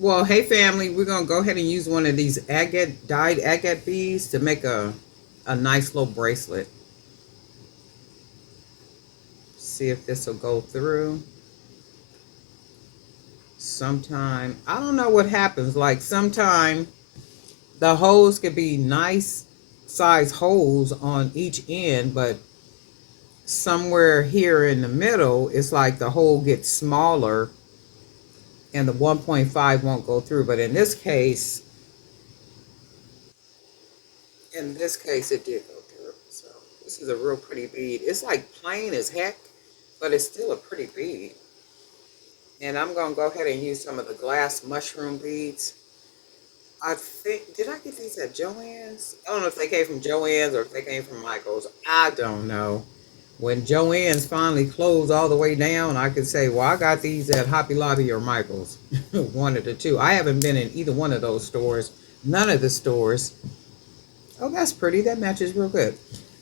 Well, hey family, we're gonna go ahead and use one of these agate dyed agate beads to make a nice little bracelet. See if this will go through. Sometime I don't know what happens. Like sometime the holes could be nice size holes on each end, but somewhere here in the middle, it's like the hole gets smaller and the 1.5 won't go through. But in this case, it did go through. So this is a real pretty bead. It's like plain as heck, but it's still a pretty bead. And I'm gonna go ahead and use some of the glass mushroom beads. I think, did I get these at Joann's? I don't know if they came from Joann's or if they came from Michael's. I don't know. When Joann's finally closed all the way down, I could say, well, I got these at Hobby Lobby or Michael's. One of the two. I haven't been in either one of those stores. None of the stores. Oh, that's pretty. That matches real good.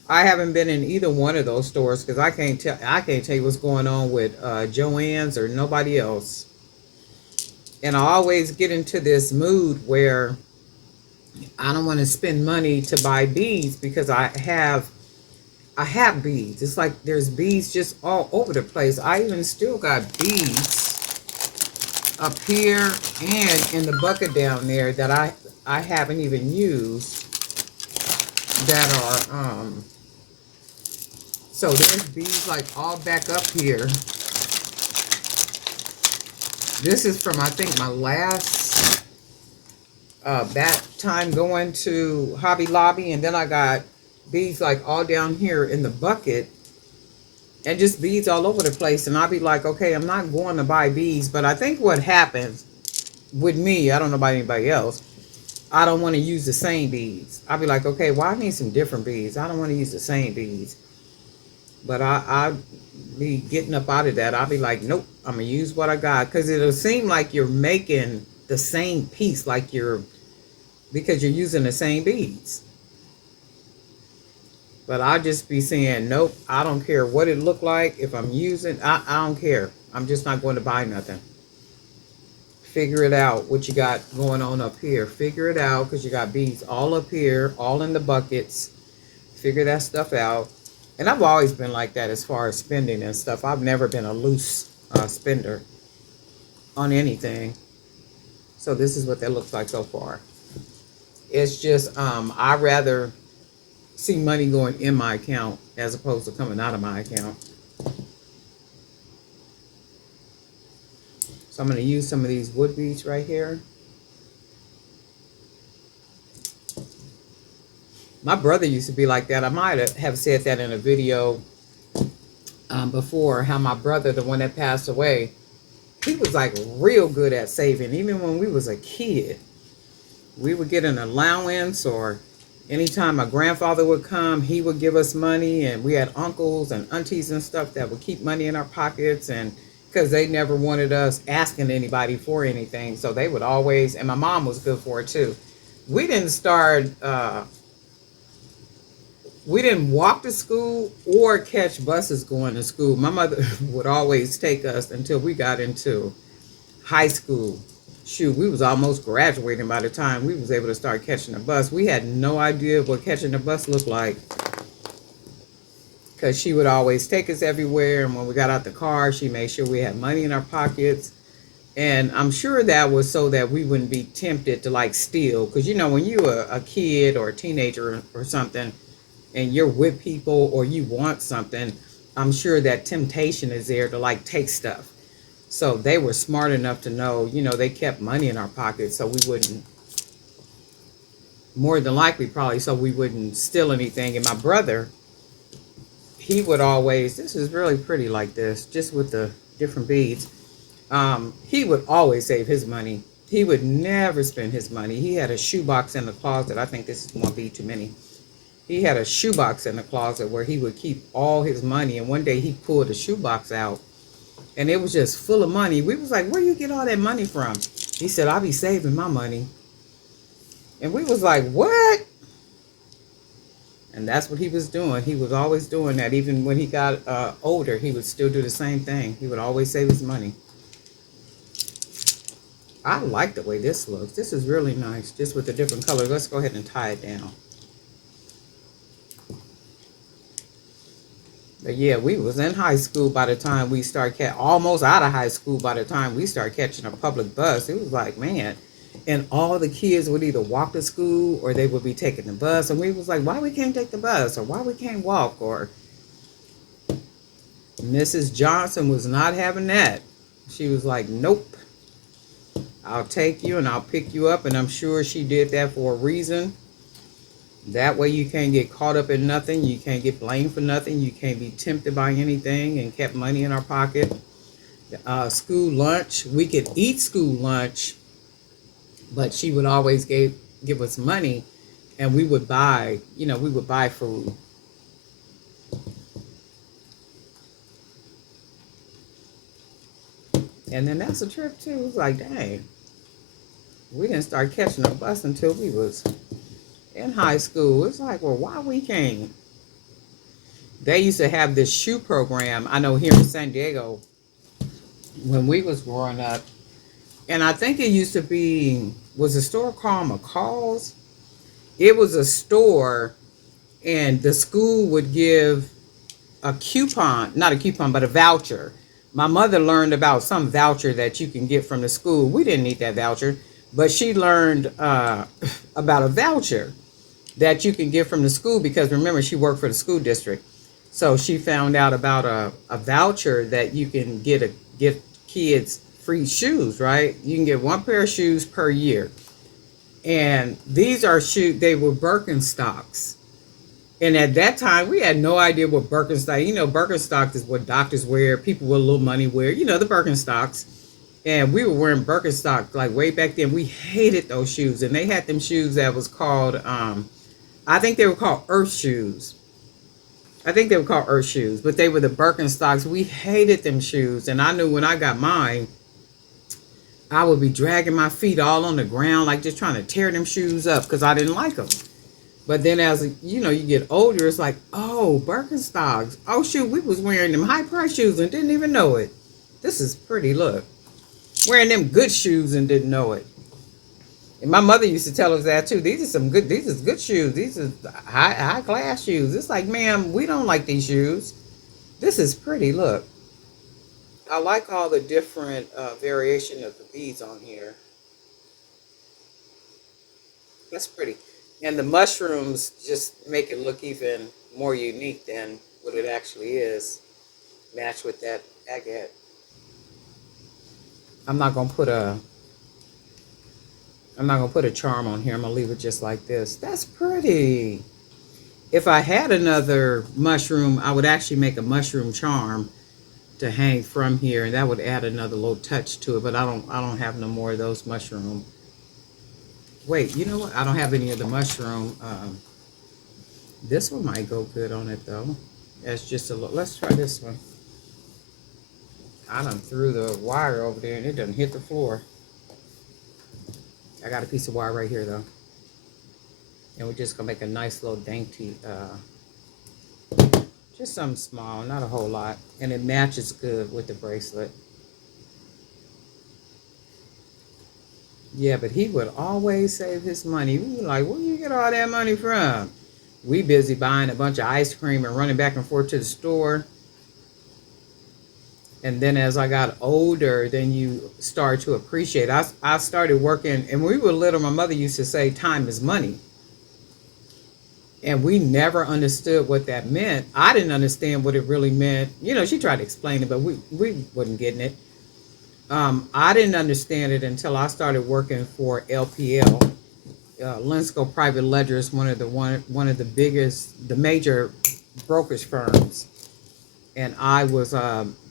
I haven't been in either one of those stores because I can't tell you what's going on with Joann's or nobody else. And I always get into this mood where I don't want to spend money to buy beads because I have beads. It's like there's beads just all over the place. I even still got beads up here and in the bucket down there that I haven't even used that are so there's beads like all back up here. This is from, I think, my last that time going to Hobby Lobby, and then I got beads like all down here in the bucket and just beads all over the place. And I'll be like, okay, I'm not going to buy beads, but I think what happens with me, I don't know about anybody else, I don't want to use the same beads. I'll be like, okay, well, I need some different beads. I don't want to use the same beads. But I be getting up out of that. I'll be like, nope, I'm going to use what I got. Because it'll seem like you're making the same piece, because you're using the same beads. But I'll just be saying, nope, I don't care what it looked like. If I'm using, I don't care. I'm just not going to buy nothing. Figure it out what you got going on up here. Figure it out because you got beads all up here, all in the buckets. Figure that stuff out. And I've always been like that as far as spending and stuff. I've never been a loose spender on anything. So this is what that looks like so far. It's just I'd rather see money going in my account as opposed to coming out of my account. So I'm going to use some of these wood beads right here. My brother used to be like that. I might have said that in a video before, how my brother, the one that passed away, he was like real good at saving. Even when we was a kid, we would get an allowance, or anytime my grandfather would come, he would give us money, and we had uncles and aunties and stuff that would keep money in our pockets, and because they never wanted us asking anybody for anything, so they would always, and my mom was good for it too. We didn't start we didn't walk to school or catch buses going to school. My mother would always take us until we got into high school. Shoot, we was almost graduating by the time we was able to start catching a bus. We had no idea what catching a bus looked like because she would always take us everywhere. And when we got out the car, she made sure we had money in our pockets. And I'm sure that was so that we wouldn't be tempted to like steal. Because, you know, when you're a kid or a teenager or something, and you're with people or you want something, I'm sure that temptation is there to like take stuff. So they were smart enough to know, you know, they kept money in our pockets so we wouldn't, more than likely probably, so we wouldn't steal anything. And my brother, he would always, this is really pretty like this, just with the different beads. He would always save his money. He would never spend his money. He had a shoebox in the closet. I think this is one bead too many. He had a shoebox in the closet where he would keep all his money. And one day he pulled the shoebox out and it was just full of money. We was like, where you get all that money from? He said, I'll be saving my money. And we was like, what? And that's what he was doing. He was always doing that. Even when he got older, he would still do the same thing. He would always save his money. I like the way this looks. This is really nice, just with the different colors. Let's go ahead and tie it down. But yeah, we was in high school by the time we started almost out of high school by the time we started catching a public bus. It was like, man, and all the kids would either walk to school or they would be taking the bus, and we was like, why we can't take the bus or why we can't walk? Or Mrs. Johnson was not having that. She was like, nope, I'll take you and I'll pick you up, and I'm sure she did that for a reason. That way you can't get caught up in nothing. You can't get blamed for nothing. You can't be tempted by anything, and kept money in our pocket. School lunch, we could eat school lunch, but she would always give us money, and we would buy, we would buy food. And then that's a trip too. It was like, dang, we didn't start catching a bus until we was in high school. It's like, well, why we can't? They used to have this shoe program. I know here in San Diego when we was growing up, and I think it used to be was a store called McCall's. It was a store, and the school would give a coupon, not a coupon, but a voucher. My mother learned about some voucher that you can get from the school. We didn't need that voucher, but she learned about a voucher that you can get from the school, because remember, she worked for the school district. So she found out about a voucher that you can get kids free shoes, right? You can get one pair of shoes per year. And these are shoes, they were Birkenstocks. And at that time, we had no idea what Birkenstock, Birkenstock is what doctors wear, people with a little money wear, the Birkenstocks. And we were wearing Birkenstock like way back then. We hated those shoes. And they had them shoes that was called, I think they were called Earth shoes. I think they were called Earth shoes, but they were the Birkenstocks. We hated them shoes. And I knew when I got mine, I would be dragging my feet all on the ground, like just trying to tear them shoes up because I didn't like them. But then as you get older, it's like, oh, Birkenstocks. Oh, shoot, we was wearing them high price shoes and didn't even know it. This is pretty, look. Wearing them good shoes and didn't know it. And my mother used to tell us that too. These are good shoes. These are high class shoes. It's like, ma'am, we don't like these shoes. This is pretty, look. I like all the different variation of the beads on here. That's pretty. And the mushrooms just make it look even more unique than what it actually is. Match with that agate. I'm not gonna put a charm on here. I'm gonna leave it just like this. That's pretty. If I had another mushroom, I would actually make a mushroom charm to hang from here, and that would add another little touch to it. But I don't have no more of those mushroom. Wait, you know what? I don't have any of the mushroom. This one might go good on it though. That's just a little. Let's try this one. I done threw the wire over there and it doesn't hit the floor. I got a piece of wire right here though. And we're just gonna make a nice little dainty, just something small, not a whole lot. And it matches good with the bracelet. Yeah, but he would always save his money. We were like, where do you get all that money from? We busy buying a bunch of ice cream and running back and forth to the store. And then as I got older, then you start to appreciate. I started working, and when we were little, my mother used to say, time is money. And we never understood what that meant. I didn't understand what it really meant. She tried to explain it, but we wasn't getting it. I didn't understand it until I started working for LPL. Linsco Private Ledger is one of the biggest, the major brokerage firms. And I was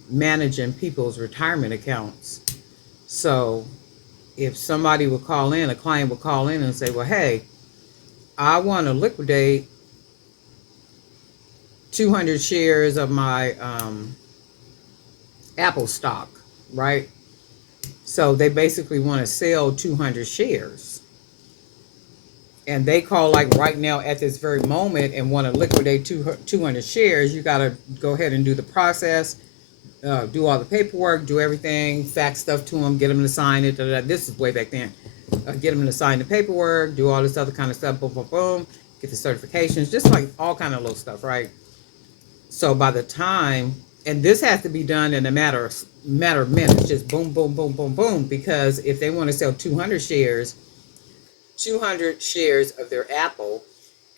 managing people's retirement accounts. So if somebody would call in, a client would call in and say, well, hey, I want to liquidate 200 shares of my Apple stock, right? So they basically want to sell 200 shares. And they call like right now at this very moment and want to liquidate 200 shares. You got to go ahead and do the process. do all the paperwork, do everything, fax stuff to them, get them to sign it. This is way back then. Get them to sign the paperwork, do all this other kind of stuff. Boom, boom, boom. Get the certifications, just like all kind of little stuff, right? So by the time, and this has to be done in a matter of minutes, just boom, boom, boom, boom, boom. Because if they want to sell 200 shares of their Apple,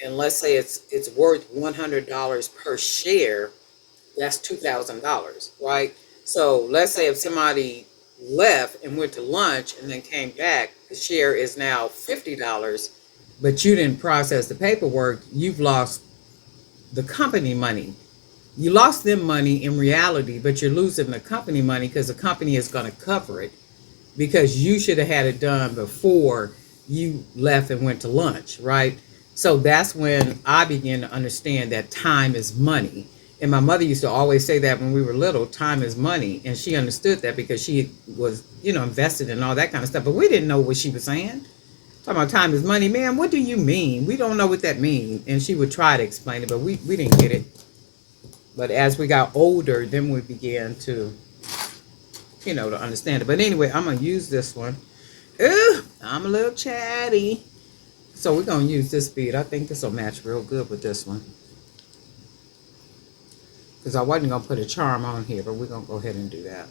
and let's say it's worth $100 per share, that's $2,000, right? So let's say if somebody left and went to lunch and then came back, the share is now $50, but you didn't process the paperwork, you've lost the company money. You lost them money in reality, but you're losing the company money because the company is going to cover it, because you should have had it done before you left and went to lunch, right? So that's when I began to understand that time is money. And my mother used to always say that when we were little, time is money. And she understood that because she was, invested in all that kind of stuff. But we didn't know what she was saying. Talking about time is money. Man, what do you mean? We don't know what that means. And she would try to explain it, but we didn't get it. But as we got older, then we began to, to understand it. But anyway, I'm going to use this one. Ooh, I'm a little chatty. So we're going to use this bead. I think this will match real good with this one. Because I wasn't going to put a charm on here, but we're going to go ahead and do that.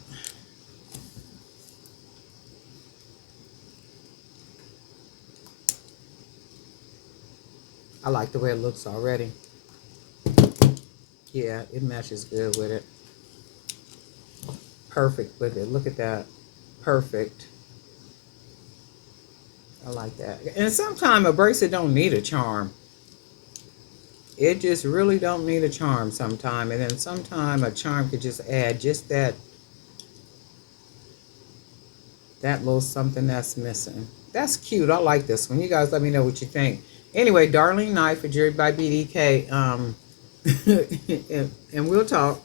I like the way it looks already. Yeah, it matches good with it. Perfect with it. Look at that. Perfect. I like that. And sometimes a bracelet don't need a charm. It just really don't need a charm sometime. And then sometime a charm could just add just that little something that's missing. That's cute. I like this one. You guys let me know what you think. Anyway, Darlene Knight for Jewelry by BDK. And we'll talk.